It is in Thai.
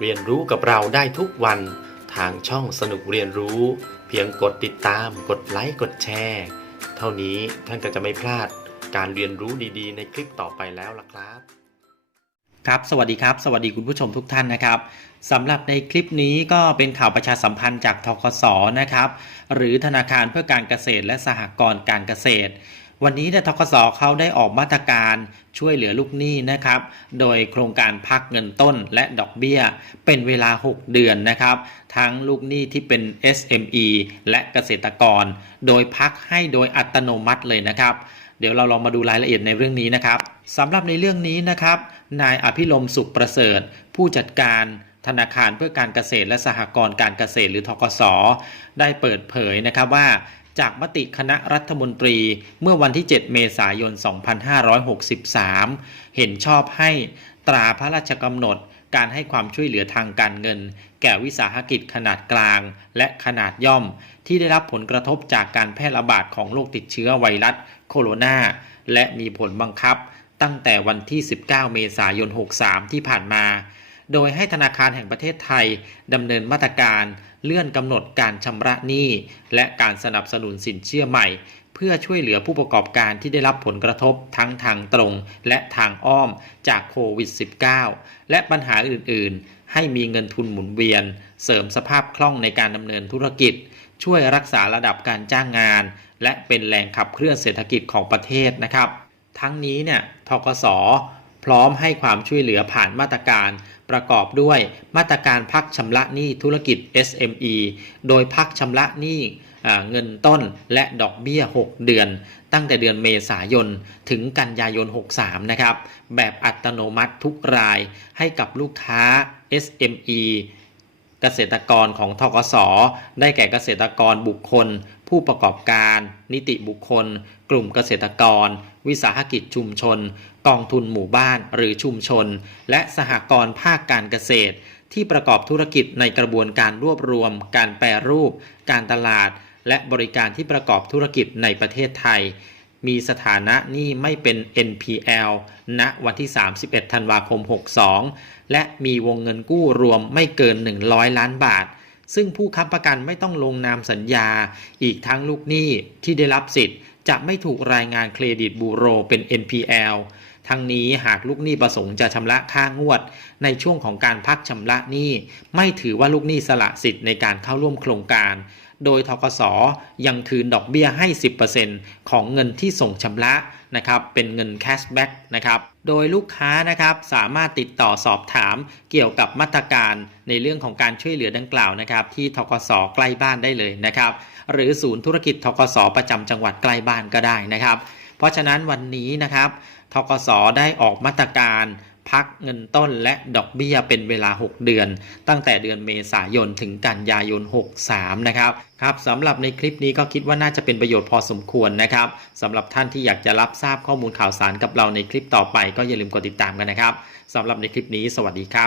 เรียนรู้กับเราได้ทุกวัน ทางช่องสนุกเรียนรู้ เพียงกดติดตาม กดไลค์กดแชร์เท่านี้ท่านก็จะไม่พลาดการเรียนรู้ดีๆ ในคลิปต่อไปแล้วล่ะครับ ครับ สวัสดีครับ สวัสดีคุณผู้ชมทุกท่านนะครับสำหรับในคลิปนี้ก็เป็นข่าวประชาสัมพันธ์จากทกสนะครับ หรือธนาคารเพื่อการเกษตรและสหกรณ์การเกษตร วันนี้เนี่ยทกสเขาได้ออกมาตรการช่วยเหลือลูกหนี้นะครับ โดยโครงการพักเงินต้นและดอกเบี้ย เป็นเวลา 6 เดือนนะครับ ทั้งลูกหนี้ที่เป็น SME และเกษตรกร โดยพักให้โดยอัตโนมัติเลยนะครับ เดี๋ยวเราลองมาดูรายละเอียดในเรื่องนี้นะครับสำหรับในเรื่องนี้นะครับ นายอภิรมย์สุขประเสริฐ ผู้จัดการธนาคารเพื่อการเกษตรและสหกรณ์การเกษตรหรือทกส ได้เปิดเผยนะครับว่า จากมติคณะรัฐมนตรีเมื่อวันที่ 7 เมษายน 2563 เห็นชอบให้ตราพระราชกำหนดการให้ความช่วยเหลือทางการเงิน แก่วิสาหกิจขนาดกลาง และขนาดย่อม ที่ได้รับผลกระทบจากการแพร่ระบาดของโรคติดเชื้อไวรัสโคโรนาและมีผลบังคับ ตั้งแต่วันที่ 19 เมษายน 63 ที่ผ่านมา โดยให้ธนาคารแห่งประเทศไทยดำเนินมาตรการเลื่อนกำหนดการชำระหนี้ และการสนับสนุนสินเชื่อใหม่ เพื่อช่วยเหลือผู้ประกอบการที่ได้รับผลกระทบทั้งทางตรงและทางอ้อมจากโควิด -19 และปัญหาอื่น ๆ ให้มีเงินทุนหมุนเวียน เสริมสภาพคล่องในการดำเนินธุรกิจ ช่วยรักษาระดับการจ้างงาน และเป็นแรงขับเคลื่อนเศรษฐกิจของประเทศนะครับ ทั้งนี้เนี่ยทกสพร้อมให้ความช่วยเหลือผ่านมาตรการ ประกอบด้วยมาตรการพักชำระหนี้ธุรกิจ SME โดยพักชำระหนี้เงินต้นและดอกเบี้ย 6 เดือน ตั้งแต่เดือนเมษายน ถึงกันยายน 63 นะครับ แบบอัตโนมัติทุกรายให้กับลูกค้า SME เกษตรกรของทกสได้แก่เกษตรกรบุคคล ผู้ประกอบการ นิติบุคคล กลุ่มเกษตรกร วิสาหกิจชุมชน กองทุนหมู่บ้านหรือชุมชน และสหกรณ์ภาคการเกษตร ที่ประกอบธุรกิจในกระบวนการรวบรวม การแปรรูป การตลาด และบริการที่ประกอบธุรกิจในประเทศไทย มีสถานะหนี้ไม่เป็น NPL ณวันที่ 31 ธันวาคม 62 และมีวงเงินกู้รวมไม่เกิน 100 ล้านบาท ซึ่งผู้ค้ำประกันไม่ต้องลงนามสัญญา อีกทั้งลูกหนี้ที่ได้รับสิทธิ์ จะไม่ถูกรายงานเครดิตบูโรเป็น NPL ทั้งนี้หากลูกหนี้ประสงค์จะชำระค่างวด ในช่วงของการพักชำระหนี้ ไม่ถือว่าลูกหนี้สละสิทธิ์ในการเข้าร่วมโครงการ โดยทกสยังคืนดอกเบี้ยให้ 10%ของเงินที่ส่งชำระนะครับเป็นเงินแคชแบ็กนะครับโดยลูกค้านะครับสามารถติดต่อสอบถามเกี่ยวกับมาตรการในเรื่องของการช่วยเหลือดังกล่าวนะครับที่ทกสใกล้บ้านได้เลยนะครับหรือศูนย์ธุรกิจทกสประจำจังหวัดใกล้บ้านก็ได้นะครับ เพราะฉะนั้นวันนี้นะครับทกสได้ออกมาตรการ พักเงินต้นและดอกเบี้ยเป็นเวลา 6 เดือน ตั้งแต่เดือนเมษายนถึงกันยายน 63 นะครับครับสำหรับในคลิปนี้ก็คิดว่าน่าจะเป็นประโยชน์พอสมควรนะครับสำหรับท่านที่อยากจะรับทราบข้อมูลข่าวสารกับเราในคลิปต่อไปก็อย่าลืมกดติดตามกันนะครับสำหรับในคลิปนี้สวัสดีครับ